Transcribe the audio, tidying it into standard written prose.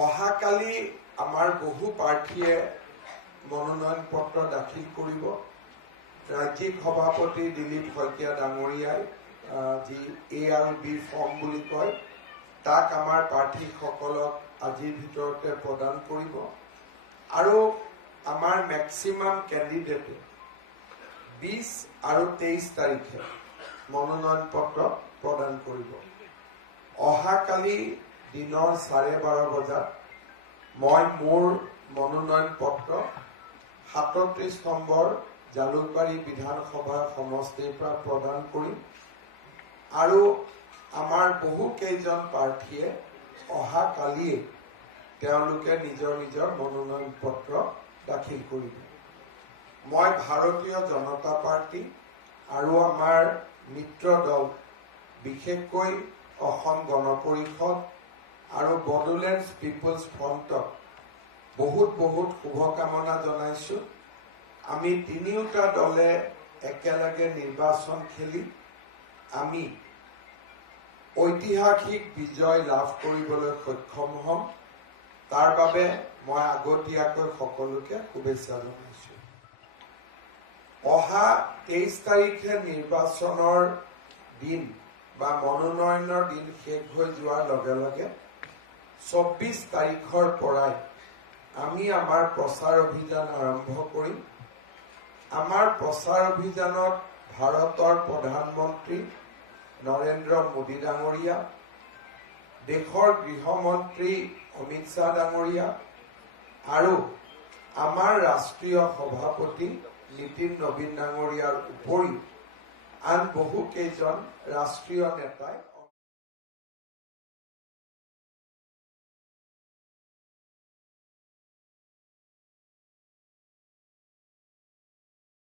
অহাকালি আমাৰ বহু প্ৰাৰ্থীয়ে মনোনয়ন পত্ৰ দাখিল কৰিব। ৰাজ্যিক সভাপতি দিলীপ শইকীয়া ডাঙৰীয়াই যি A আৰু B ফৰ্ম বুলি কয় তাক আমাৰ প্ৰাৰ্থীসকলক আজিৰ ভিতৰতে প্ৰদান কৰিব আৰু আমাৰ মেক্সিমাম কেণ্ডিডেটে 20 আৰু 23 তাৰিখে মনোনয়ন পত্ৰ প্ৰদান কৰিব। অহাকালি দিনৰ 12:30 বজাত মই মোৰ মনোনয়ন পত্ৰ 37 নম্বৰ জালুকবাৰী বিধানসভা সমষ্টিৰ পৰা প্ৰদান কৰিম আৰু আমাৰ বহু কেইজন প্ৰাৰ্থীয়ে অহাকালিয়ে তেওঁলোকে নিজৰ নিজৰ মনোনয়ন পত্ৰ দাখিল কৰিব। মই ভাৰতীয় জনতা পাৰ্টি আৰু আমাৰ মিত্ৰ দল বিশেষকৈ অসম গণ পৰিষদ আৰু বড়োলেণ্ড পিপলছ ফ্ৰণ্টক বহুত শুভকামনা জনাইছো। আমি তিনিওটা দলে একেলগে নিৰ্বাচন খেলি আমি ঐতিহাসিক বিজয় লাভ কৰিবলৈ সক্ষম হ'ম। তাৰ বাবে মই আগতীয়াকৈ সকলোকে শুভেচ্ছা জনাইছো। অহা 23 তাৰিখে নিৰ্বাচনৰ দিন বা মনোনয়নৰ দিন শেষ হৈ যোৱাৰ লগে লগে 24 তাৰিখৰ পৰাই আমি আমাৰ প্ৰচাৰ অভিযান আৰম্ভ কৰিম। আমাৰ প্ৰচাৰ অভিযানত ভাৰতৰ প্ৰধানমন্ত্ৰী নৰেন্দ্ৰ মোদী ডাঙৰীয়া, দেশৰ গৃহমন্ত্ৰী অমিত শ্বাহ ডাঙৰীয়া আৰু আমাৰ ৰাষ্ট্ৰীয় সভাপতি নীতিন নবীন ডাঙৰীয়াৰ উপৰিও আন বহু কেইজন ৰাষ্ট্ৰীয় নেতাই